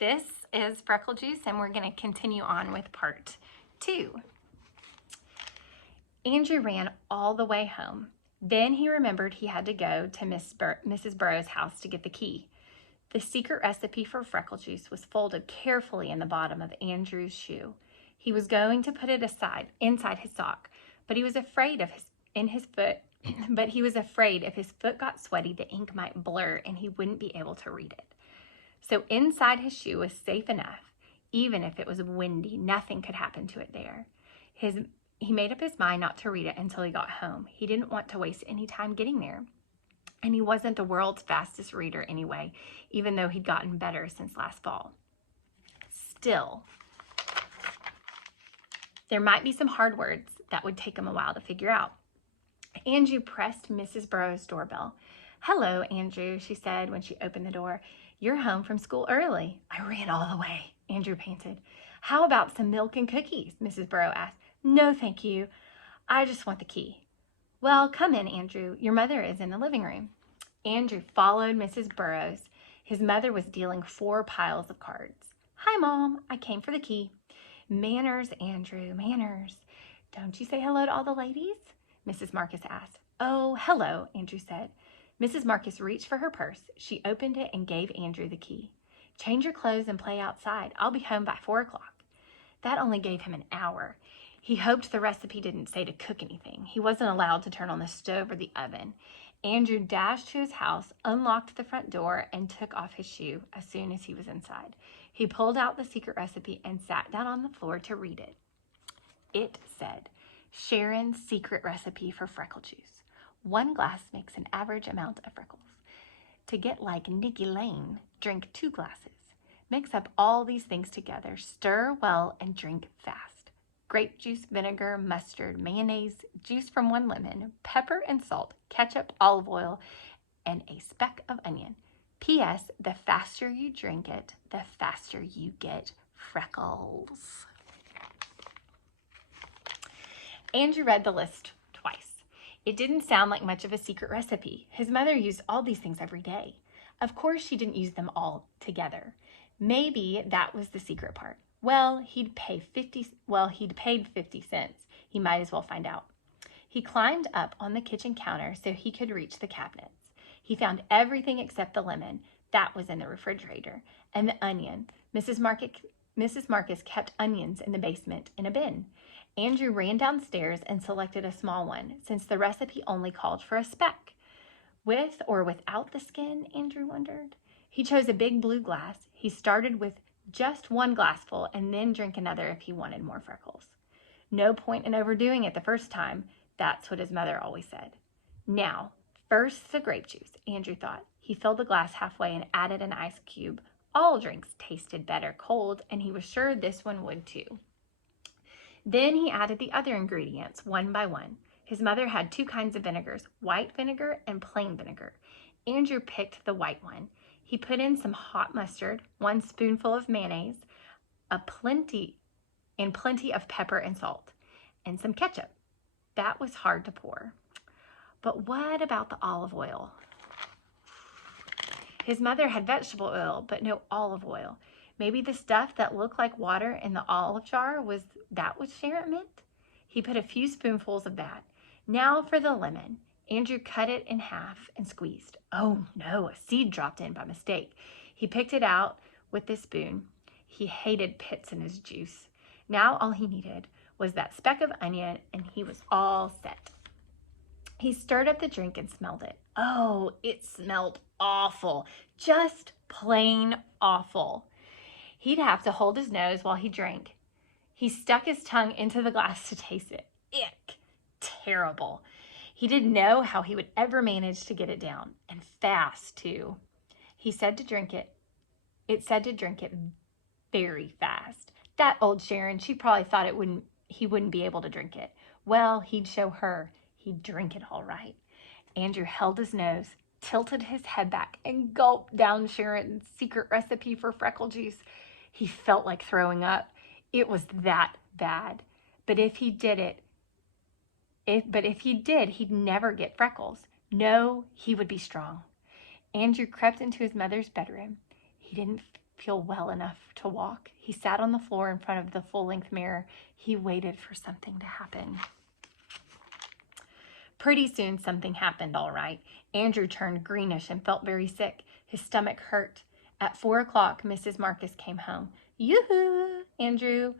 This is Freckle Juice, and we're going to continue on with part 2. Andrew ran all the way home. Then he remembered he had to go to Mrs. Burrow's house to get the key. The secret recipe for Freckle Juice was folded carefully in the bottom of Andrew's shoe. He was going to put it inside his sock, but he was afraid if his foot got sweaty, the ink might blur and he wouldn't be able to read it. So inside his shoe was safe enough. Even if it was windy, nothing could happen to it there. He made up his mind not to read it until he got home. He didn't want to waste any time getting there. And he wasn't the world's fastest reader anyway, even though he'd gotten better since last fall. Still, there might be some hard words that would take him a while to figure out. Andrew pressed Mrs. Burrow's doorbell. "Hello, Andrew," she said when she opened the door. "You're home from school early." "I ran all the way," Andrew panted. "How about some milk and cookies?" Mrs. Burrow asked. "No, thank you. I just want the key." "Well, come in, Andrew. Your mother is in the living room." Andrew followed Mrs. Burrow's. His mother was dealing 4 piles of cards. "Hi, Mom. I came for the key." "Manners, Andrew, manners. Don't you say hello to all the ladies?" Mrs. Marcus asked. "Oh, hello," Andrew said. Mrs. Marcus reached for her purse. She opened it and gave Andrew the key. "Change your clothes and play outside. I'll be home by 4 o'clock. That only gave him an hour. He hoped the recipe didn't say to cook anything. He wasn't allowed to turn on the stove or the oven. Andrew dashed to his house, unlocked the front door, and took off his shoe as soon as he was inside. He pulled out the secret recipe and sat down on the floor to read it. It said, "Sharon's secret recipe for Freckle Juice. 1 glass makes an average amount of freckles. To get like Nikki Lane, drink 2 glasses. Mix up all these things together, stir well, and drink fast. Grape juice, vinegar, mustard, mayonnaise, juice from 1 lemon, pepper and salt, ketchup, olive oil, and a speck of onion. P.S. The faster you drink it, the faster you get freckles." Andrew read the list twice. It didn't sound like much of a secret recipe. His mother used all these things every day. Of course, she didn't use them all together. Maybe that was the secret part. Well, he'd paid 50 cents. He might as well find out. He climbed up on the kitchen counter so he could reach the cabinets. He found everything except the lemon. That was in the refrigerator. And the onion. Mrs. Marcus kept onions in the basement in a bin. Andrew ran downstairs and selected a small one, since the recipe only called for a speck. With or without the skin, Andrew wondered. He chose a big blue glass. He started with just 1 glassful and then drank another if he wanted more freckles. No point in overdoing it the first time. That's what his mother always said. Now, first the grape juice, Andrew thought. He filled the glass halfway and added an ice cube. All drinks tasted better cold, and he was sure this one would too. Then he added the other ingredients, one by one. His mother had 2 kinds of vinegars, white vinegar and plain vinegar. Andrew picked the white one. He put in some hot mustard, 1 spoonful of mayonnaise, plenty of pepper and salt, and some ketchup. That was hard to pour. But what about the olive oil? His mother had vegetable oil, but no olive oil. Maybe the stuff that looked like water in the olive jar was what Sharon meant? He put a few spoonfuls of that. Now for the lemon. Andrew cut it in half and squeezed. Oh no, a seed dropped in by mistake. He picked it out with the spoon. He hated pits in his juice. Now all he needed was that speck of onion, and he was all set. He stirred up the drink and smelled it. Oh, it smelled awful. Just plain awful. He'd have to hold his nose while he drank. He stuck his tongue into the glass to taste it. Ick! Terrible. He didn't know how he would ever manage to get it down. And fast, too. It said to drink it very fast. That old Sharon, she probably thought he wouldn't be able to drink it. Well, he'd show her. He'd drink it all right. Andrew held his nose, tilted his head back, and gulped down Sharon's secret recipe for Freckle Juice. He felt like throwing up. It was that bad. But if he did, he'd never get freckles. No, he would be strong. Andrew crept into his mother's bedroom. He didn't feel well enough to walk. He sat on the floor in front of the full-length mirror. He waited for something to happen. Pretty soon something happened, all right. Andrew turned greenish and felt very sick. His stomach hurt. At 4 o'clock, Mrs. Marcus came home. Yoo-hoo, Andrew.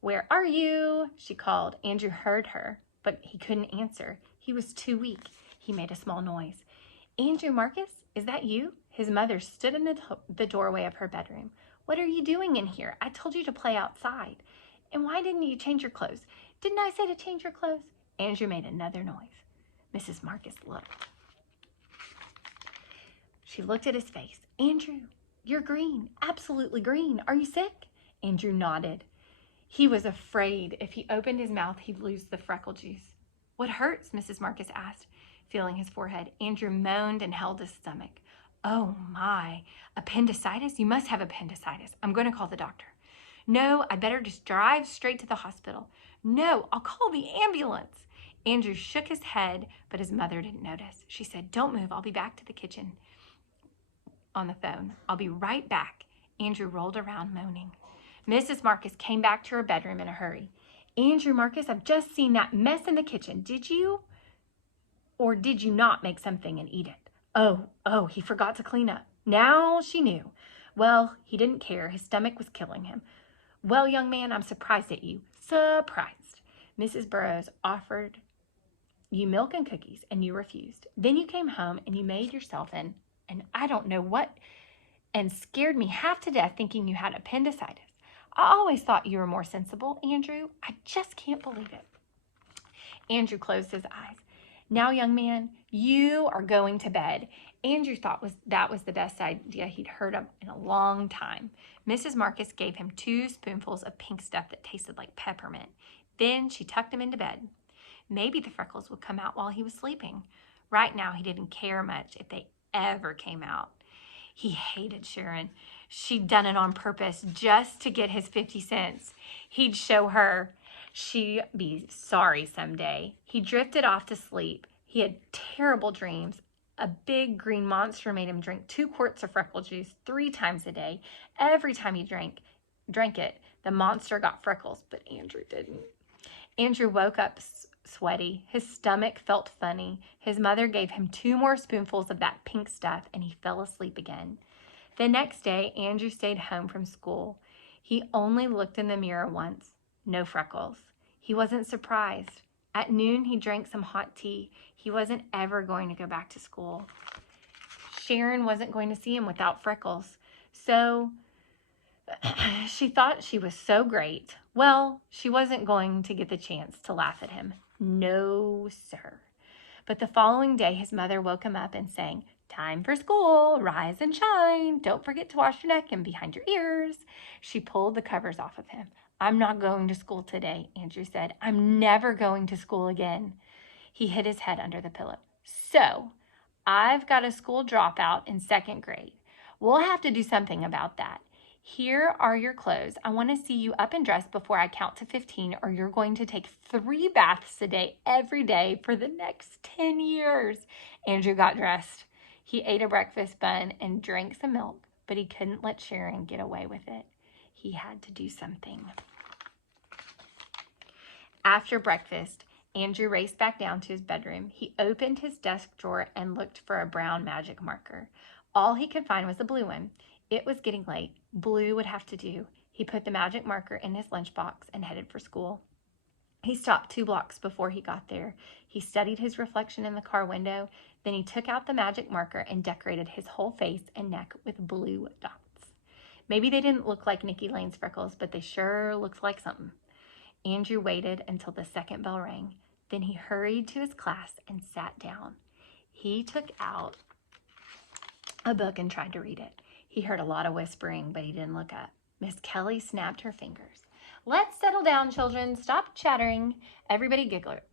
Where are you? She called. Andrew heard her, but he couldn't answer. He was too weak. He made a small noise. Andrew Marcus, is that you? His mother stood in the doorway of her bedroom. What are you doing in here? I told you to play outside. And why didn't you change your clothes? Didn't I say to change your clothes? Andrew made another noise. Mrs. Marcus looked. She looked at his face. Andrew, you're green, absolutely green. Are you sick? Andrew nodded. He was afraid if he opened his mouth, he'd lose the Freckle Juice. What hurts? Mrs. Marcus asked, feeling his forehead. Andrew moaned and held his stomach. Oh my, appendicitis? You must have appendicitis. I'm going to call the doctor. No, I'd better just drive straight to the hospital. No, I'll call the ambulance. Andrew shook his head, but his mother didn't notice. She said, don't move. I'll be back to the kitchen on the phone. I'll be right back. Andrew rolled around moaning. Mrs. Marcus came back to her bedroom in a hurry. Andrew Marcus, I've just seen that mess in the kitchen. Did you or did you not make something and eat it? Oh, he forgot to clean up. Now she knew. Well, he didn't care. His stomach was killing him. Well, young man, I'm surprised at you. Surprised. Mrs. Burroughs offered you milk and cookies, and you refused. Then you came home and you made yourself and I don't know what, and scared me half to death thinking you had appendicitis. I always thought you were more sensible, Andrew. I just can't believe it. Andrew closed his eyes. Now, young man, you are going to bed. Andrew thought that was the best idea he'd heard of in a long time. Mrs. Marcus gave him 2 spoonfuls of pink stuff that tasted like peppermint. Then she tucked him into bed. Maybe the freckles would come out while he was sleeping. Right now, he didn't care much if they ever came out. He hated Sharon. She'd done it on purpose just to get his 50 cents. He'd show her. She'd be sorry someday. He drifted off to sleep. He had terrible dreams. A big green monster made him drink 2 quarts of Freckle Juice 3 times a day. Every time he drank it, the monster got freckles, but Andrew didn't. Andrew woke up sweaty. His stomach felt funny. His mother gave him 2 more spoonfuls of that pink stuff, and he fell asleep again. The next day, Andrew stayed home from school. He only looked in the mirror once. No freckles. He wasn't surprised. At noon, he drank some hot tea. He wasn't ever going to go back to school. Sharon wasn't going to see him without freckles. So she thought she was so great. Well, she wasn't going to get the chance to laugh at him. No, sir. But the following day, his mother woke him up and sang, time for school, rise and shine. Don't forget to wash your neck and behind your ears. She pulled the covers off of him. I'm not going to school today, Andrew said. I'm never going to school again. He hid his head under the pillow. So, I've got a school dropout in 2nd grade. We'll have to do something about that. Here are your clothes. I want to see you up and dressed before I count to 15, or you're going to take 3 baths a day every day for the next 10 years. Andrew got dressed. He ate a breakfast bun and drank some milk, but he couldn't let Sharon get away with it. He had to do something. After breakfast, Andrew raced back down to his bedroom. He opened his desk drawer and looked for a brown magic marker. All he could find was a blue one. It was getting late. Blue would have to do. He put the magic marker in his lunchbox and headed for school. He stopped 2 blocks before he got there. He studied his reflection in the car window. Then he took out the magic marker and decorated his whole face and neck with blue dots. Maybe they didn't look like Nikki Lane's freckles, but they sure looked like something. Andrew waited until the 2nd bell rang. Then he hurried to his class and sat down. He took out a book and tried to read it. He heard a lot of whispering, but he didn't look up. Miss Kelly snapped her fingers. Let's settle down, children. Stop chattering. Everybody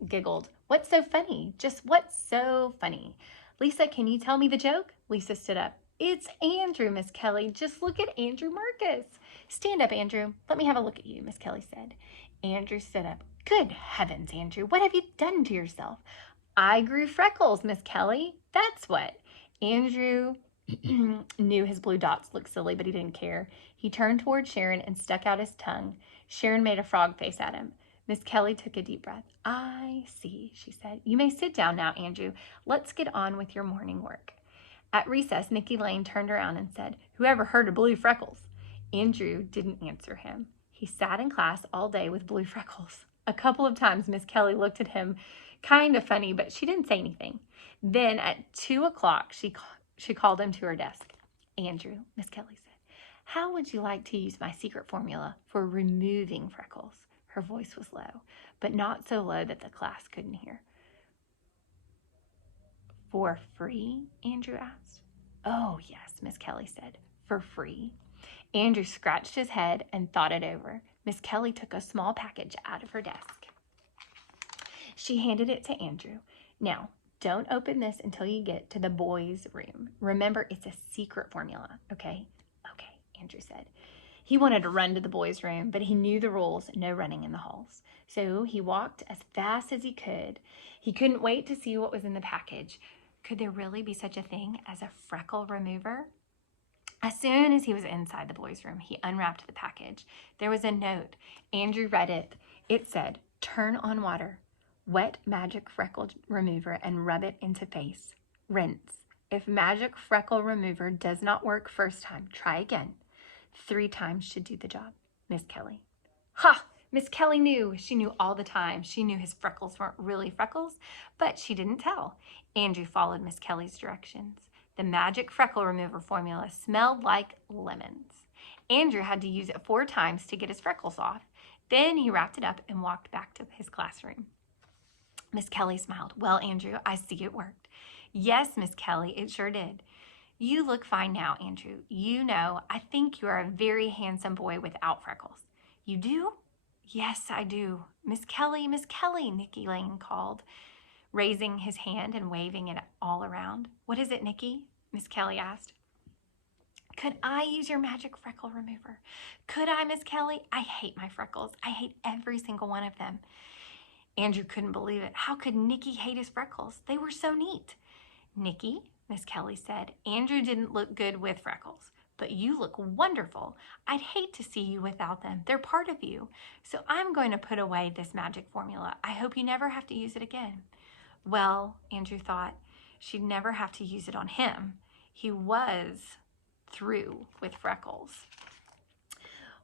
giggled. What's so funny? Just what's so funny? Lisa, can you tell me the joke? Lisa stood up. It's Andrew, Miss Kelly. Just look at Andrew Marcus. Stand up, Andrew. Let me have a look at you, Miss Kelly said. Andrew stood up. Good heavens, Andrew. What have you done to yourself? I grew freckles, Miss Kelly. That's what. Andrew knew his blue dots looked silly, but he didn't care. He turned toward Sharon and stuck out his tongue. Sharon made a frog face at him. Miss Kelly took a deep breath. I see, she said. You may sit down now, Andrew. Let's get on with your morning work. At recess, Nicky Lane turned around and said, Whoever heard of blue freckles? Andrew didn't answer him. He sat in class all day with blue freckles. A couple of times, Miss Kelly looked at him kind of funny, but she didn't say anything. Then at 2 o'clock, she called him to her desk. Andrew, Miss Kelly said, how would you like to use my secret formula for removing freckles? Her voice was low, but not so low that the class couldn't hear. For free? Andrew asked. Oh, yes, Miss Kelly said. For free. Andrew scratched his head and thought it over. Miss Kelly took a small package out of her desk. She handed it to Andrew. Now, don't open this until you get to the boys' room. Remember, it's a secret formula, okay? Okay, Andrew said. He wanted to run to the boys' room, but he knew the rules, no running in the halls. So he walked as fast as he could. He couldn't wait to see what was in the package. Could there really be such a thing as a freckle remover? As soon as he was inside the boys' room, he unwrapped the package. There was a note. Andrew read it. It said, turn on water, wet magic freckle remover and rub it into face. Rinse. If magic freckle remover does not work first time, try again. 3 times should do the job. Miss Kelly. Ha! Miss Kelly knew. She knew all the time. She knew his freckles weren't really freckles, but she didn't tell. Andrew followed Miss Kelly's directions. The magic freckle remover formula smelled like lemons. Andrew had to use it 4 times to get his freckles off. Then he wrapped it up and walked back to his classroom. Miss Kelly smiled. Well, Andrew, I see it worked. Yes, Miss Kelly, it sure did. You look fine now, Andrew. You know, I think you are a very handsome boy without freckles. You do? Yes, I do. Miss Kelly, Nicky Lane called, raising his hand and waving it all around. What is it, Nicky? Miss Kelly asked. Could I use your magic freckle remover? Could I, Miss Kelly? I hate my freckles. I hate every single one of them. Andrew couldn't believe it. How could Nicky hate his freckles? They were so neat. Nicky, Miss Kelly said, Andrew didn't look good with freckles, but you look wonderful. I'd hate to see you without them. They're part of you. So I'm going to put away this magic formula. I hope you never have to use it again. Well, Andrew thought, she'd never have to use it on him. He was through with freckles.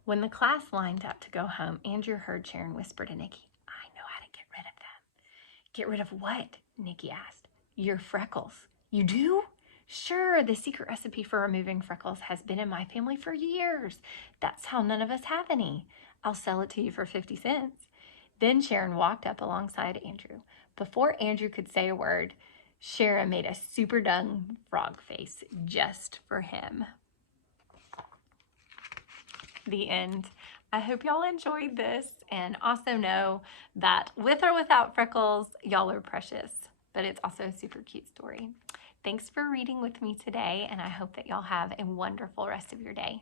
When the class lined up to go home, Andrew heard Sharon whisper to Nicky, I know how to get rid of them. Get rid of what? Nicky asked. Your freckles. You do? Sure, the secret recipe for removing freckles has been in my family for years. That's how none of us have any. I'll sell it to you for 50 cents. Then Sharon walked up alongside Andrew. Before Andrew could say a word, Sharon made a super dumb frog face just for him. The end. I hope y'all enjoyed this, and also know that with or without freckles, y'all are precious, but it's also a super cute story. Thanks for reading with me today, and I hope that y'all have a wonderful rest of your day.